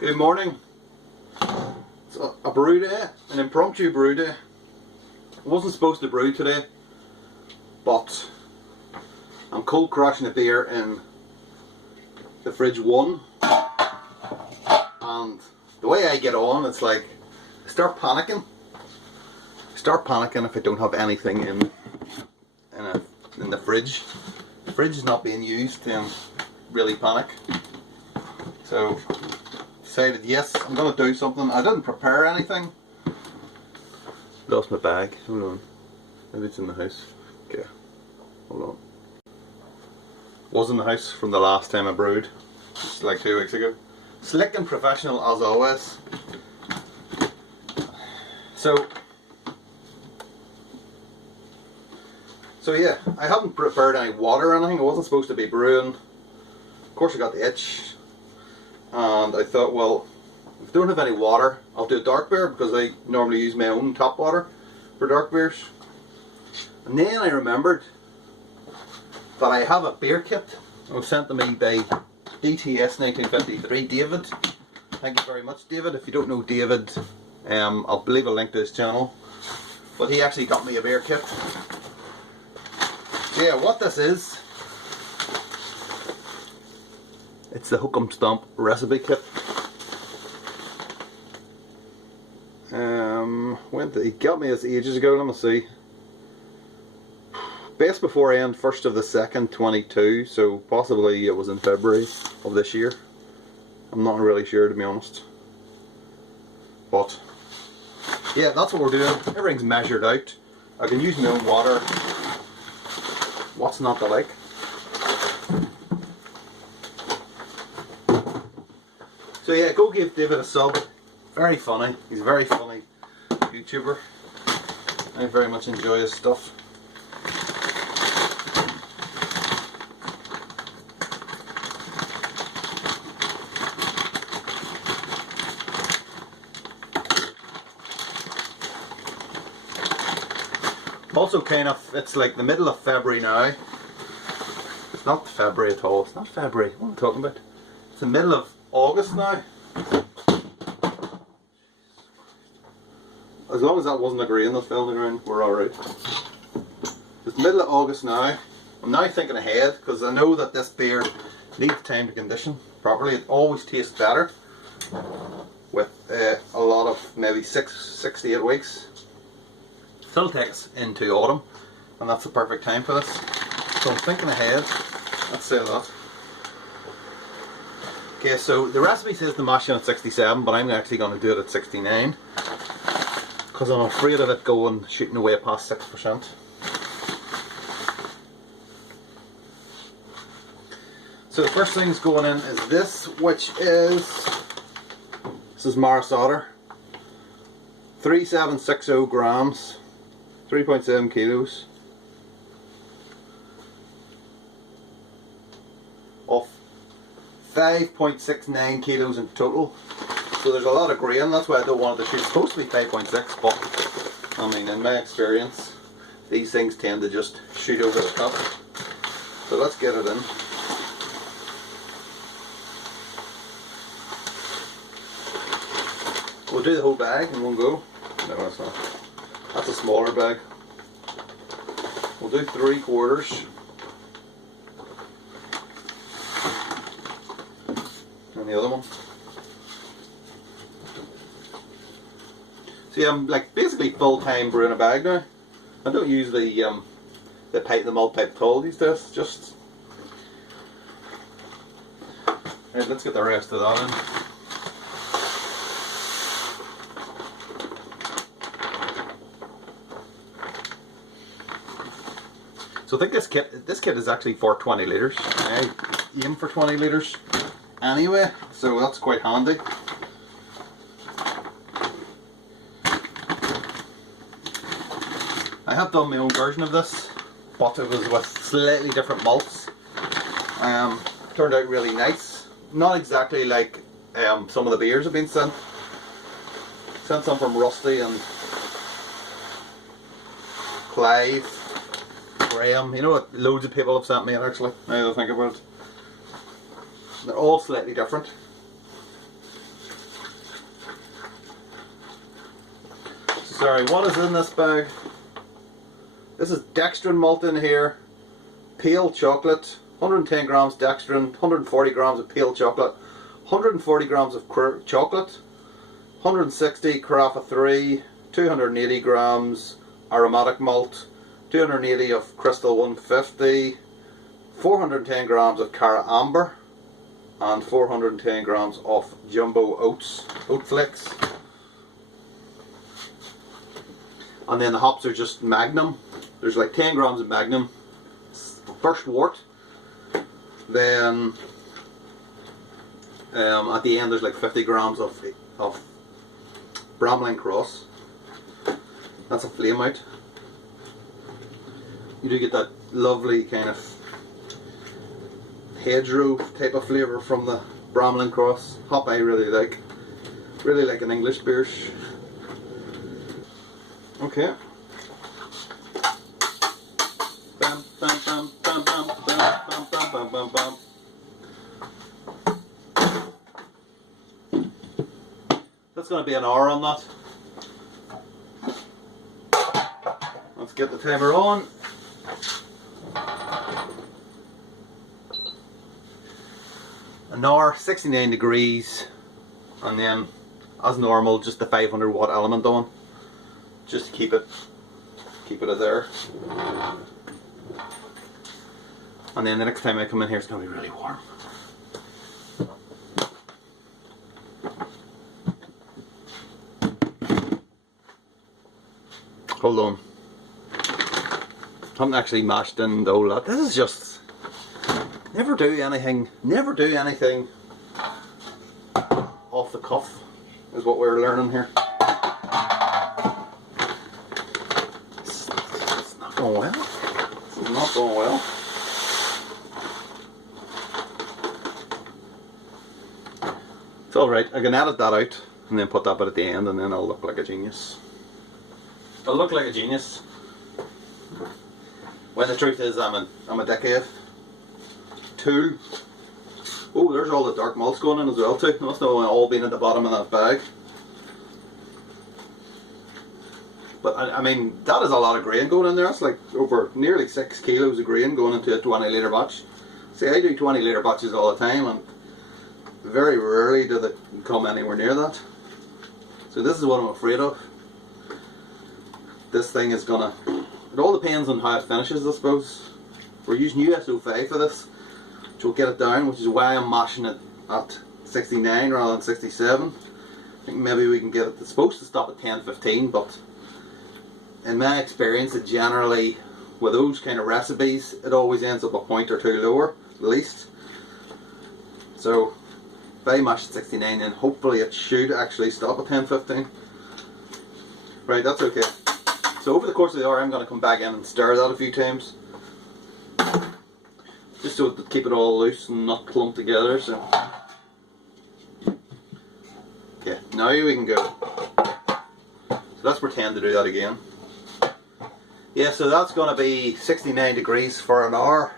Good morning. It's a brew day, an impromptu brew day. I wasn't supposed to brew today, but I'm cold crashing a beer in the fridge one, and the way I get on, it's like I start panicking. If I don't have anything in the fridge. The fridge is not being used, then really panic. So decided, yes, I'm going to do something. I didn't prepare anything. Lost my bag. Hold on. Maybe it's in the house. Okay. Hold on. Was in the house from the last time I brewed. Just like 2 weeks ago. Slick and professional as always. So yeah, I haven't prepared any water or anything. I wasn't supposed to be brewing. Of course I got the itch. And I thought, well, if I don't have any water, I'll do a dark beer because I normally use my own tap water for dark beers. And then I remembered that I have a beer kit. It was sent to me by DTS 1953, David. Thank you very much, David. If you don't know David, I'll leave a link to his channel. But he actually got me a beer kit. So yeah, what this is, it's the Hokum Stomp recipe kit. He got me this ages ago, let me see. Best before end, 1st of the 2nd, 22, so possibly it was in February of this year. I'm not really sure, to be honest. But yeah, that's what we're doing. Everything's measured out. I can use my own water. What's not to like? So yeah, go give David a sub. Very funny. He's a very funny YouTuber. I very much enjoy his stuff. Also kind of, it's like the middle of February now. It's not February at all. It's not February. What am I talking about? It's the middle of August now. As long as that wasn't a grain that's fell on the ground, we're alright. It's the middle of August now. I'm now thinking ahead because I know that this beer needs time to condition properly. It always tastes better with a lot of maybe 6 to 8 weeks. Still takes into autumn, and that's the perfect time for this. So I'm thinking ahead. Let's say that. Okay, so the recipe says to mash it at 67, but I'm actually going to do it at 69 because I'm afraid of it going shooting away past 6%. So the first thing's going in is this, which is Maris Otter, 3760 grams. 3.7 kilos of 5.69 kilos in total. So there's a lot of grain, that's why I don't want it to shoot. It's supposed to be 5.6, but I mean, in my experience, these things tend to just shoot over the top. So let's get it in. We'll do the whole bag in one go. No, that's not. That's a smaller bag. We'll do 3/4. And the other one. See, I'm like basically full-time brewing a bag now. I don't use the malt pipe tall these days. Just right. Let's get the rest of that in. So I think this kit is actually for 20 litres. I aim for 20 litres anyway, so that's quite handy. I have done my own version of this, but it was with slightly different malts. Turned out really nice. Not exactly like some of the beers have been sent. Sent some from Rusty and Clive. Graham, you know what loads of people have sent me actually, now that I think about it. They're all slightly different. Sorry, what is in this bag? This is dextrin malt in here, pale chocolate, 110 grams dextrin, 140 grams of pale chocolate, 140 grams of chocolate, 160 carafa 3, 280 grams aromatic malt, 280 of crystal 150, 410 grams of cara amber, and 410 grams of jumbo oats, oat flakes. And then the hops are just Magnum. There's like 10 grams of Magnum, first wort. Then at the end there's like 50 grams of Bramling Cross. That's a flame out. You do get that lovely kind of hedgerow type of flavour from the Bramling Cross. Hop I really like an English beer. Okay. Bam, bam, bam, bam, bam, bam, bam, bam, bam, bam, bam. That's going to be an hour on that. Let's get the timer on. An hour, 69 degrees, and then as normal just the 500 watt element on, just to keep it there. And then the next time I come in here it's going to be really warm. Hold on. I haven't actually mashed in the whole lot. This is just never do anything off the cuff is what we're learning here. It's not going well. This is not going well. It's alright, I can edit that out and then put that bit at the end and then I'll look like a genius. I'll look like a genius. When the truth is I'm a dickhead. Tool. Oh, there's all the dark malts going in as well too. That's not all being at the bottom of that bag. But I mean, that is a lot of grain going in there. That's like over nearly 6 kilos of grain going into a 20 litre batch. See, I do 20 litre batches all the time and very rarely do they come anywhere near that. So this is what I'm afraid of. This thing is gonna, it all depends on how it finishes, I suppose. We're using USO5 for this, which will get it down, which is why I'm mashing it at 69 rather than 67. I think maybe we can get it, it's supposed to stop at 10-15, but in my experience it generally, with those kind of recipes, it always ends up a point or two lower, at least. So if I mash at 69 then hopefully it should actually stop at 10-15. Right, that's okay. So over the course of the hour I'm going to come back in and stir that a few times. Just so to keep it all loose and not clumped together. So okay, now we can go. So let's pretend to do that again. Yeah, so that's going to be 69 degrees for an hour.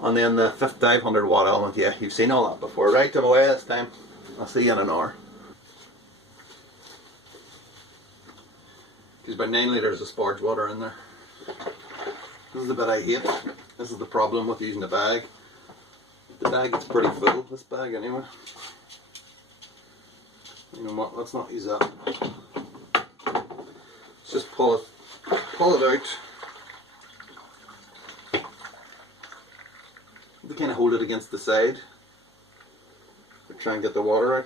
And then the 500 watt element, yeah, you've seen all that before. Right, I'm away this time. I'll see you in an hour. There's about 9 litres of sparge water in there. This is the bit I hate. This is the problem with using the bag. The bag gets pretty full, this bag anyway. You know what, let's not use that. Let's just pull it out. We kind of hold it against the side to try and get the water out.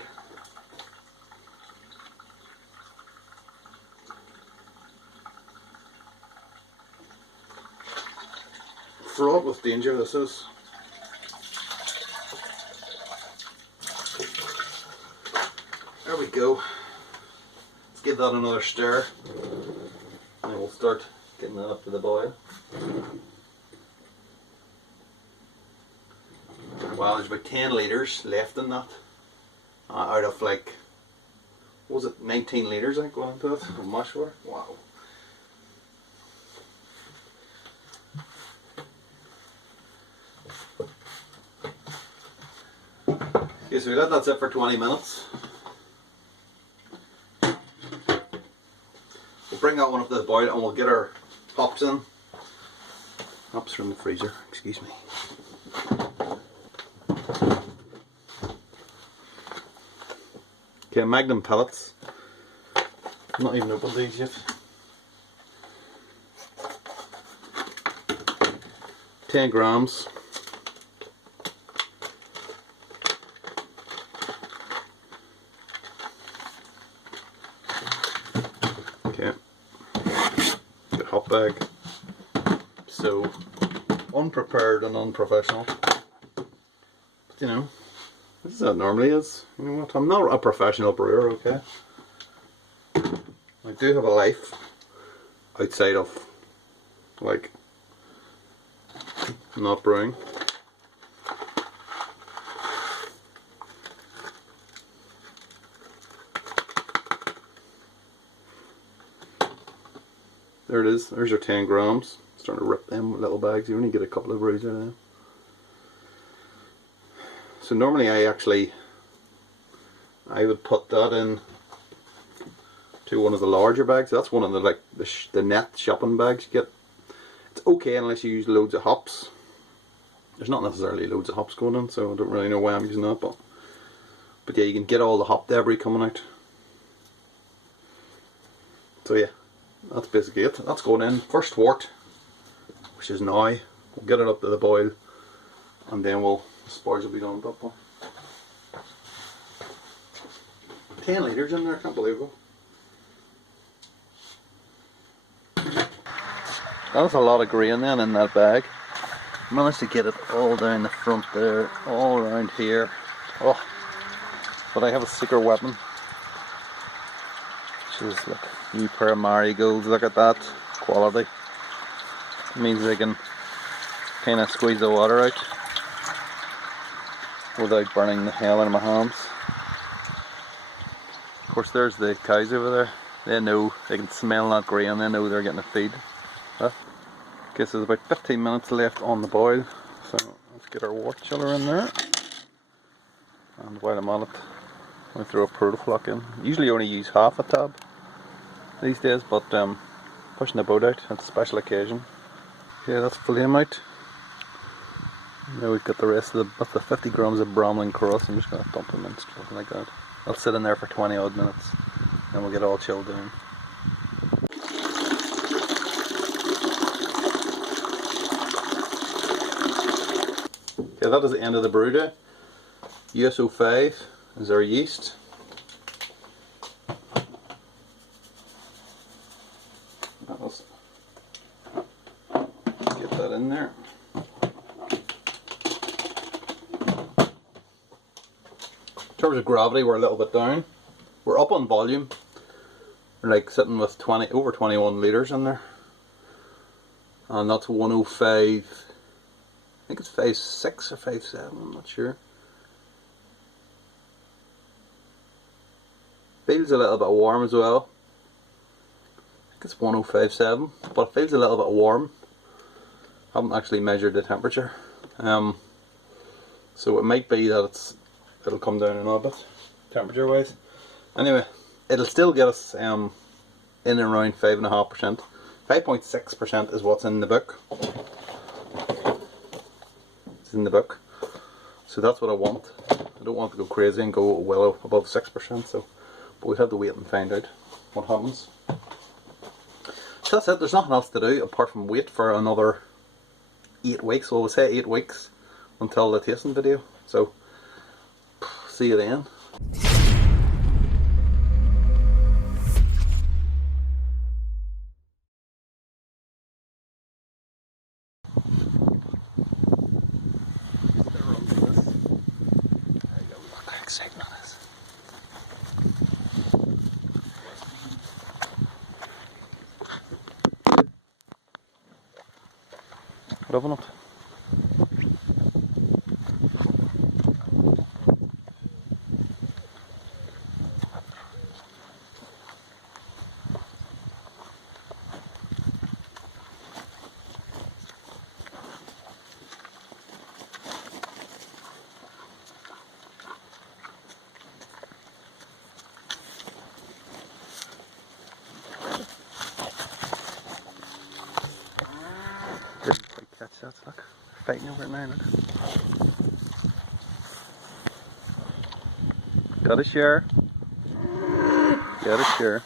Fraught with danger this is. There we go. Let's give that another stir and then we'll start getting that up to the boil. Well, there's about 10 litres left in that out of like, what was it, 19 litres I think going into it of mash water. Wow. Okay, so we let that sit for 20 minutes. We'll bring that one up to the boil and we'll get our hops in. Hops from the freezer, excuse me. Okay, Magnum pellets. I'm not even opened these yet. 10 grams. Okay. The hop bag. So unprepared and unprofessional. But you know, this is how it normally is. You know what? I'm not a professional brewer, okay? I do have a life outside of, like, not brewing. There it is. There's your 10 grams. Starting to rip them little bags. You only get a couple of brews out of them. So normally I would put that in to one of the larger bags. That's one of the the net shopping bags you get. It's okay unless you use loads of hops. There's not necessarily loads of hops going in, so I don't really know why I'm using that, but yeah, you can get all the hop debris coming out. So yeah, that's basically it. That's going in. First wort, which is now. We'll get it up to the boil, and then the sparge will be done at that point. 10 litres in there, I can't believe it. That's a lot of grain then in that bag. Managed to get it all down the front there, all around here. Oh, but I have a secret weapon, which is like a new pair of marigolds. Look at that quality. It means I can kind of squeeze the water out without burning the hell out of my hands. Of course, there's the cows over there. They know, they can smell that grain, they know they're getting a feed. Huh? Okay, so there's about 15 minutes left on the boil, so let's get our wort chiller in there. And while I'm on it, I'll throw a protoflock in. Usually only use half a tab these days, but pushing the boat out, it's a special occasion. Okay, that's flame out. Now we've got the rest of the 50 grams of Bromlin crust. I'm just going to dump them in something like that. I'll sit in there for 20 odd minutes, and we'll get all chilled down. Okay, that is the end of the Brewday. US05 is our yeast. Let's get that in there. In terms of gravity, we're a little bit down. We're up on volume. We're like sitting with over 21 litres in there. And that's 105. I think it's 5.6 or 5.7, I'm not sure. Feels a little bit warm as well. I think it's 105.7, but it feels a little bit warm. Haven't actually measured the temperature. So it might be that it'll come down a little bit, temperature wise. Anyway, it'll still get us in and around 5.5%. 5.6% is what's in the book. It's in the book. So that's what I want. I don't want to go crazy and go well above 6%, so but we have to wait and find out what happens. So that's it. There's nothing else to do apart from wait for another 8 weeks. Well, we'll say 8 weeks until the tasting video. So see you then. Loving it. Catch that, look. Fighting over it now, look. Got a share. Got a share.